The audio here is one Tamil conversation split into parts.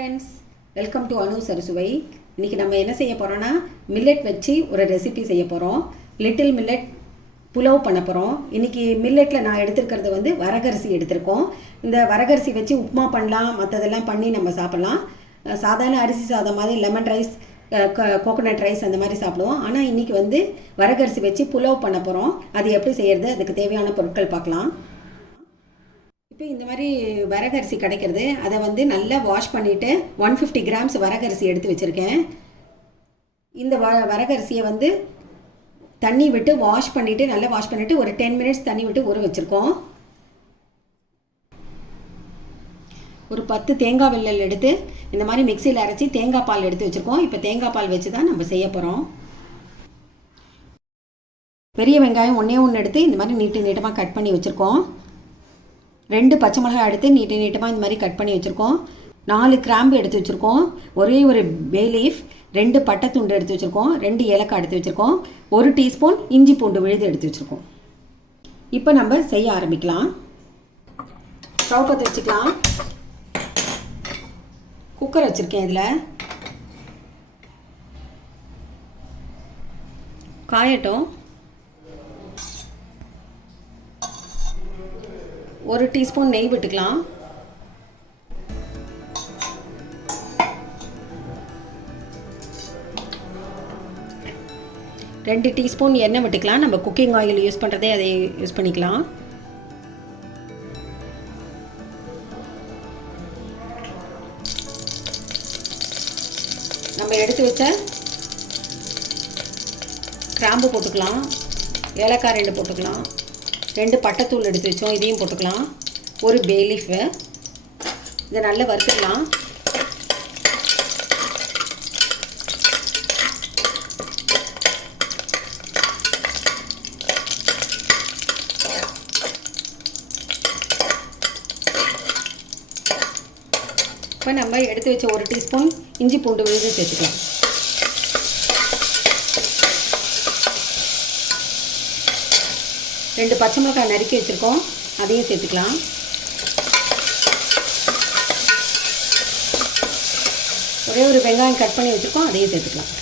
ஃப்ரெண்ட்ஸ், வெல்கம் டு அனு சரசுவை. இன்றைக்கி நம்ம என்ன செய்ய போகிறோன்னா மில்லட் வச்சு ஒரு ரெசிபி செய்ய போகிறோம். லிட்டில் மில்லட் புலாவ் பண்ண போகிறோம். இன்றைக்கி மில்லட்டில் நான் எடுத்துருக்கிறது வந்து வரகரிசி எடுத்திருக்கோம். இந்த வரகரிசி வச்சு உப்புமா பண்ணலாம், மற்றதெல்லாம் பண்ணி நம்ம சாப்பிட்லாம். சாதாரண அரிசி சாதம் மாதிரி லெமன் ரைஸ், கோகோனட் ரைஸ் அந்த மாதிரி சாப்பிடுவோம். ஆனால் இன்றைக்கி வந்து வரகரிசி வச்சு புலாவ் பண்ண போகிறோம். அது எப்படி செய்கிறது, அதுக்கு தேவையான பொருட்கள் பார்க்கலாம். இப்போ இந்த மாதிரி வரகரிசி கிடைக்கிறது, அதை வந்து நல்லா வாஷ் பண்ணிவிட்டு 150 கிராம்ஸ் வரகரிசி எடுத்து வச்சுருக்கேன். இந்த வரகரிசியை வந்து தண்ணி விட்டு வாஷ் பண்ணிவிட்டு நல்லா வாஷ் பண்ணிவிட்டு ஒரு 10 மினிட்ஸ் தண்ணி விட்டு ஊற வச்சுருக்கோம். ஒரு 10 தேங்காய் வெள்ளல் எடுத்து இந்த மாதிரி மிக்சியில் அரைச்சி தேங்காய் பால் எடுத்து வச்சுருக்கோம். இப்போ தேங்காய் பால் வச்சு தான் நம்ம செய்ய போகிறோம். பெரிய வெங்காயம் ஒன்று எடுத்து இந்த மாதிரி நீட்டமாக கட் பண்ணி வச்சுருக்கோம். 2 பச்சை மிளகாய் எடுத்து நீட்டமாக இந்த மாதிரி கட் பண்ணி வச்சுருக்கோம். 4 கிராம்பு எடுத்து வச்சுருக்கோம். ஒரே ஒரு பே லீஃப், 2 பட்டை துண்டு எடுத்து வச்சுருக்கோம். 2 ஏலக்காய் எடுத்து வச்சுருக்கோம். 1 டீஸ்பூன் இஞ்சி பூண்டு விழுது எடுத்து வச்சுருக்கோம். இப்போ நம்ம செய்ய ஆரம்பிக்கலாம். ஸ்டவ் பற்ற வச்சுக்கலாம். குக்கர் வச்சுருக்கேன். இதில் காயட்டும். 1 டீஸ்பூன் நெய் விட்டுக்கலாம். 2 டீஸ்பூன் எண்ணெய் விட்டுக்கலாம். நம்ம குக்கிங் ஆயில் யூஸ் பண்ணுறதே அதை யூஸ் பண்ணிக்கலாம். நம்ம எடுத்து வச்ச கிராம்பு போட்டுக்கலாம். ஏலக்காய் 2 போட்டுக்கலாம். 2 பட்டைத்தூள் எடுத்து வச்சோம், இதையும் போட்டுக்கலாம். 1 பே லீஃபு, இதை நல்லா வறுத்துக்கலாம். இப்போ நம்ம எடுத்து வச்ச 1 டீஸ்பூன் இஞ்சி பூண்டு விழுது சேர்த்துக்கலாம். ரெண்டு பச்சை மிளகாய் நறுக்கி வச்சுருக்கோம், அதையும் சேர்த்துக்கலாம். ஒரே ஒரு வெங்காயம் கட் பண்ணி வச்சுருக்கோம், அதையும் சேர்த்துக்கலாம்.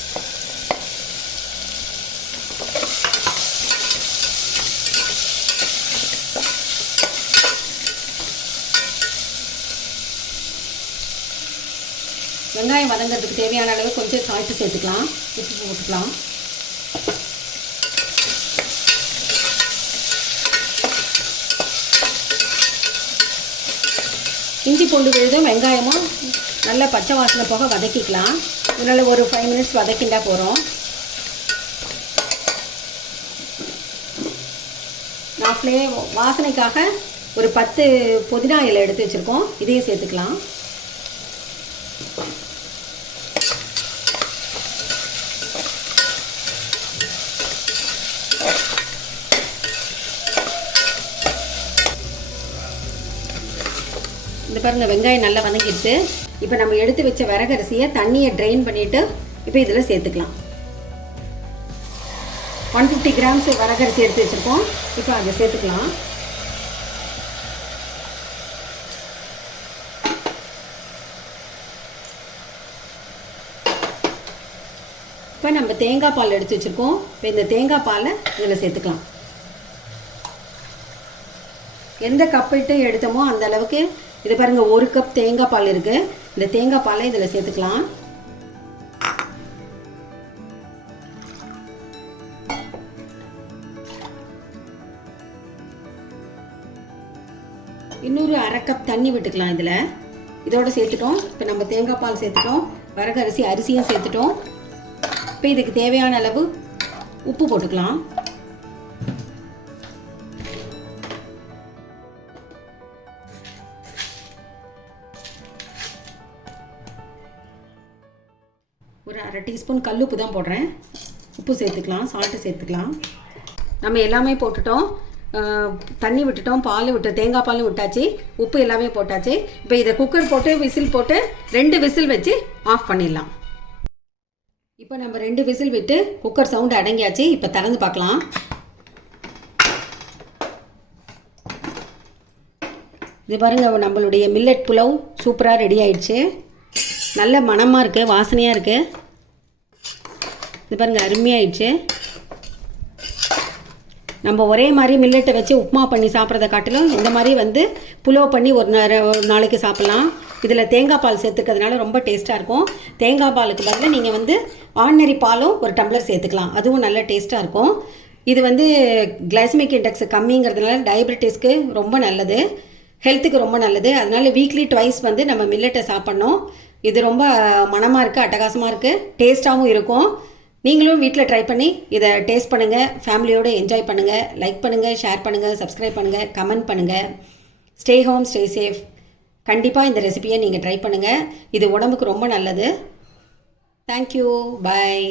வெங்காயம் வதங்கிறதுக்கு தேவையான அளவு கொஞ்சம் சால்ட்டு சேர்த்துக்கலாம். உப்பு போட்டுக்கலாம். இஞ்சி பூண்டு விழுதும் வெங்காயமும் நல்லா பச்சை வாசனை போக வதக்கிக்கலாம். இதனால் ஒரு 5 மினிட்ஸ் வதக்கிண்டா போகிறோம். நான் வாசனைக்காக ஒரு 10 புதினா இலை எடுத்து வச்சுருக்கோம், இதையும் சேர்த்துக்கலாம். இந்த பாருங்க, வெங்காயம் நல்லா வதங்கிடுச்சு. இப்போ நம்ம எடுத்து வச்ச வரகரிசியை தண்ணியை ட்ரெயின் பண்ணிவிட்டு இப்போ இதில் சேர்த்துக்கலாம். 150 கிராம்ஸ் வரகரிசி எடுத்து வச்சுருக்கோம். இப்போ அதை சேர்த்துக்கலாம். இப்போ நம்ம தேங்காய் பால் எடுத்து வச்சுருக்கோம். இப்போ இந்த தேங்காய் பாலை இதில் சேர்த்துக்கலாம். எந்த கப்பிட்டு எடுத்தோமோ அந்த அளவுக்கு, இது பாருங்கள் 1 கப் தேங்காய் பால் இருக்குது. இந்த தேங்காய் பாலை இதில் சேர்த்துக்கலாம். இன்னொரு 1/2 கப் தண்ணி விட்டுக்கலாம். இதில் இதோடு சேர்த்துட்டோம். இப்போ நம்ம தேங்காய் பால் சேர்த்துட்டோம், வரகரிசி அரிசியும் சேர்த்துட்டோம். இப்போ இதுக்கு தேவையான அளவு உப்பு போட்டுக்கலாம். ஒரு 1/2 டீஸ்பூன் கல்லுப்பு தான் போடுறேன். உப்பு சேர்த்துக்கலாம், சால்ட்டு சேர்த்துக்கலாம். நம்ம எல்லாமே போட்டுட்டோம். தண்ணி விட்டுட்டோம், பால் விட்டு, தேங்காய் பாலும் விட்டாச்சு, உப்பு எல்லாமே போட்டாச்சு. இப்போ இதை குக்கர் போட்டு விசில் போட்டு 2 விசில் வச்சு ஆஃப் பண்ணிடலாம். இப்போ நம்ம 2 விசில் விட்டு குக்கர் சவுண்டு அடங்கியாச்சு. இப்போ திறந்து பார்க்கலாம். இது பாருங்கள், நம்மளுடைய மில்லட் புலாவ் சூப்பராக ரெடி ஆயிடுச்சு. நல்ல மணமாக இருக்குது, வாசனையாக இருக்குது. இது பாருங்கள், அருமையாயிடுச்சு. நம்ம ஒரே மாதிரி மில்லட்டை வச்சு உப்புமா பண்ணி சாப்பிட்றத காட்டிலும் இந்த மாதிரி வந்து புலாவ் பண்ணி ஒரு நாளைக்கு சாப்பிட்லாம். இதில் தேங்காய் பால் சேர்த்துக்கிறதுனால ரொம்ப டேஸ்ட்டாக இருக்கும். தேங்காய் பாலுக்கு பதிலாக நீங்கள் வந்து ஆர்டினரி பாலும் ஒரு டம்ளர் சேர்த்துக்கலாம், அதுவும் நல்ல டேஸ்ட்டாக இருக்கும். இது வந்து கிளைசமிக் இண்டெக்ஸ் கம்மிங்கிறதுனால டயபெட்டிஸ்க்கு ரொம்ப நல்லது, ஹெல்த்துக்கு ரொம்ப நல்லது. அதனால் வீக்லி ட்வைஸ் வந்து நம்ம மில்லட்டை சாப்பிட்ணும். இது ரொம்ப மணமாக இருக்குது, அட்டகாசமாக இருக்குது, டேஸ்ட்டாகவும் இருக்கும். நீங்களும் வீட்டில் ட்ரை பண்ணி இதை டேஸ்ட் பண்ணுங்கள், ஃபேமிலியோடு என்ஜாய் பண்ணுங்கள். லைக் பண்ணுங்கள், ஷேர் பண்ணுங்கள், சப்ஸ்கிரைப் பண்ணுங்கள், கமெண்ட் பண்ணுங்கள். Stay home, stay safe. கண்டிப்பாக இந்த ரெசிபியை நீங்கள் ட்ரை பண்ணுங்கள். இது உடம்புக்கு ரொம்ப நல்லது. தேங்க்யூ, பாய்.